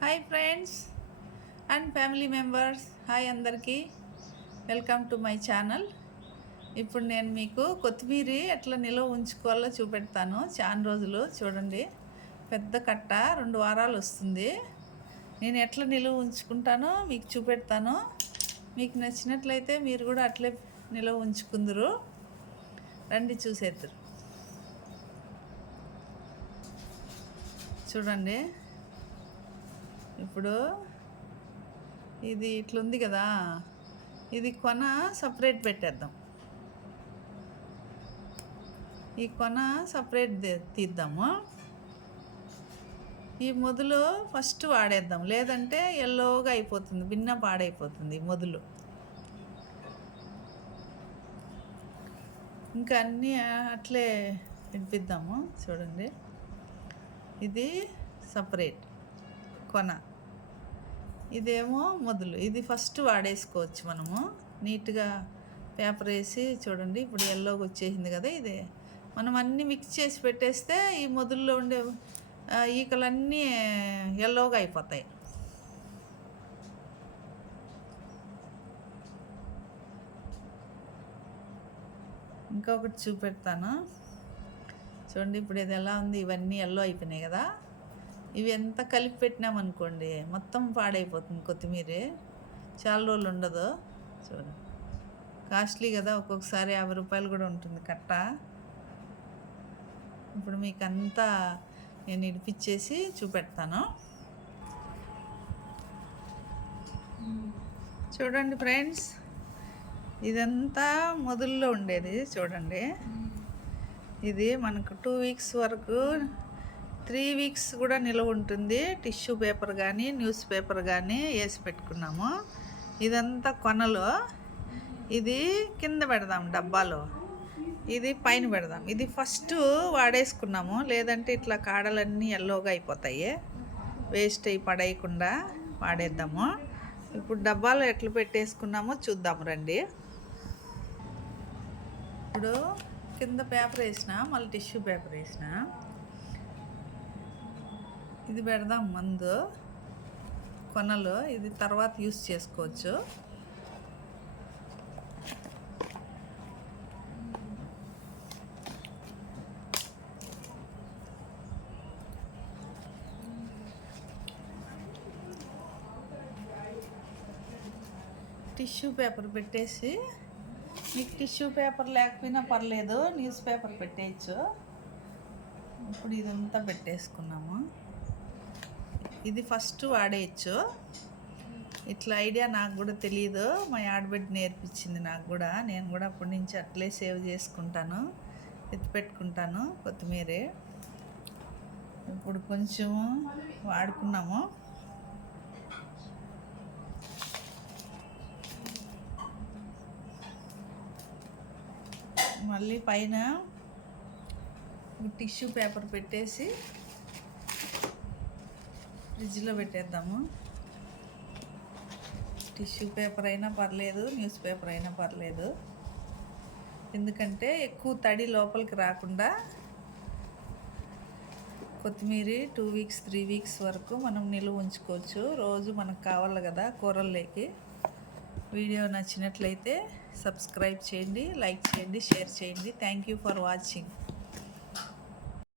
Hi friends and family members, hi అందరికీ. Welcome to my channel. ఇప్పుడు నేను మీకు కొత్తిమీర ఎట్లా నిల్వ ఉంచుకోవాలో చూపెడతాను. చాలా రోజులు చూడండి, పెద్ద కట్ట 2 వారాలు వస్తుంది. నేను ఎట్లా నిల్వ ఉంచుకుంటానో మీకు చూపెడతాను. మీకు నచ్చినట్లయితే మీరు కూడా అట్లే నిల్వ ఉంచుకుందరు. రండి చూసేద్దరు. చూడండి, ఇప్పుడు ఇది ఇట్లుంది కదా, ఇది కొన సపరేట్ పెట్టేద్దాం. ఈ కొన సపరేట్ తీద్దాము. ఈ మొదలు ఫస్ట్ వాడేద్దాం, లేదంటే ఎల్లోగా అయిపోతుంది, భిన్న పాడైపోతుంది మొదలు. ఇంకా అన్నీ అట్లే వినిపిద్దాము. చూడండి, ఇది సపరేట్ కొన, ఇదేమో మొదలు. ఇది ఫస్ట్ వాడేసుకోవచ్చు మనము నీట్గా పేపర్ వేసి. చూడండి, ఇప్పుడు ఎల్లోకి వచ్చేసింది కదా. ఇది మనం అన్నీ మిక్స్ చేసి పెట్టేస్తే ఈ మొదల్లో ఉండే ఈకలన్నీ ఎల్లోగా అయిపోతాయి. ఇంకొకటి చూపెడతాను చూడండి. ఇప్పుడు ఇది ఎలా ఉంది, ఇవన్నీ ఎల్లో అయిపోయినాయి కదా. ఇవి ఎంత కలిపి పెట్టినామనుకోండి మొత్తం పాడైపోతుంది కొత్తిమీర, చాలా రోజులు ఉండదు. చూడండి, కాస్ట్లీ కదా, ఒక్కొక్కసారి 50 రూపాయలు కూడా ఉంటుంది కట్ట. ఇప్పుడు మీకు అంతా నేను ఇడిపించేసి చూపెడతాను. చూడండి ఫ్రెండ్స్, ఇదంతా మొదల్లో ఉండేది. చూడండి, ఇది మనకు 2 వీక్స్ వరకు, 3 వీక్స్ కూడా నిల్వ ఉంటుంది. టిష్యూ పేపర్ కానీ న్యూస్ పేపర్ కానీ వేసి పెట్టుకున్నాము. ఇదంతా కొనలో, ఇది కింద పెడదాం డబ్బాలో, ఇది పైన పెడదాం. ఇది ఫస్ట్ వాడేసుకున్నాము, లేదంటే ఇట్లా కాడలన్నీ ఎల్లోగా అయిపోతాయి. వేస్ట్ అయి పడేయకుండా వాడేద్దాము. ఇప్పుడు డబ్బాలో ఎట్లా పెట్టేసుకున్నామో చూద్దాం రండి. ఇప్పుడు కింద పేపర్ వేసిన, మళ్ళీ టిష్యూ పేపర్ వేసిన, ఇది పెడదాం మందు కొనలో. ఇది తర్వాత యూస్ చేసుకోవచ్చు. టిష్యూ పేపర్ పెట్టేసి, మీకు టిష్యూ పేపర్ లేకపోయినా పర్లేదు, న్యూస్ పేపర్ పెట్టేయచ్చు. ఇప్పుడు ఇదంతా పెట్టేసుకున్నాము. ఇది ఫస్ట్ వాడేయచ్చు. ఇట్లా ఐడియా నాకు కూడా తెలియదు, మా ఆడబిడ్డ నేర్పించింది నాకు కూడా. నేను కూడా అప్పటి నుంచి అట్లే సేవ్ చేసుకుంటాను, ఎత్తి పెట్టుకుంటాను కొత్తిమీర. ఇప్పుడు కొంచెము వాడుకున్నాము. మళ్ళీ పైన టిష్యూ పేపర్ పెట్టేసి ఫ్రిడ్జ్లో పెట్టేద్దాము. టిష్యూ పేపర్ అయినా పర్లేదు, న్యూస్ పేపర్ అయినా పర్లేదు, ఎందుకంటే ఎక్కువ తడి లోపలికి రాకుండా. కొత్తిమీర 2 వీక్స్ 3 వీక్స్ వరకు మనం నిల్వ ఉంచుకోవచ్చు. రోజు మనకు కావాలి కదా కూరల్లోకి. వీడియో నచ్చినట్లయితే సబ్స్క్రైబ్ చేయండి, లైక్ చేయండి, షేర్ చేయండి. Thank you for watching.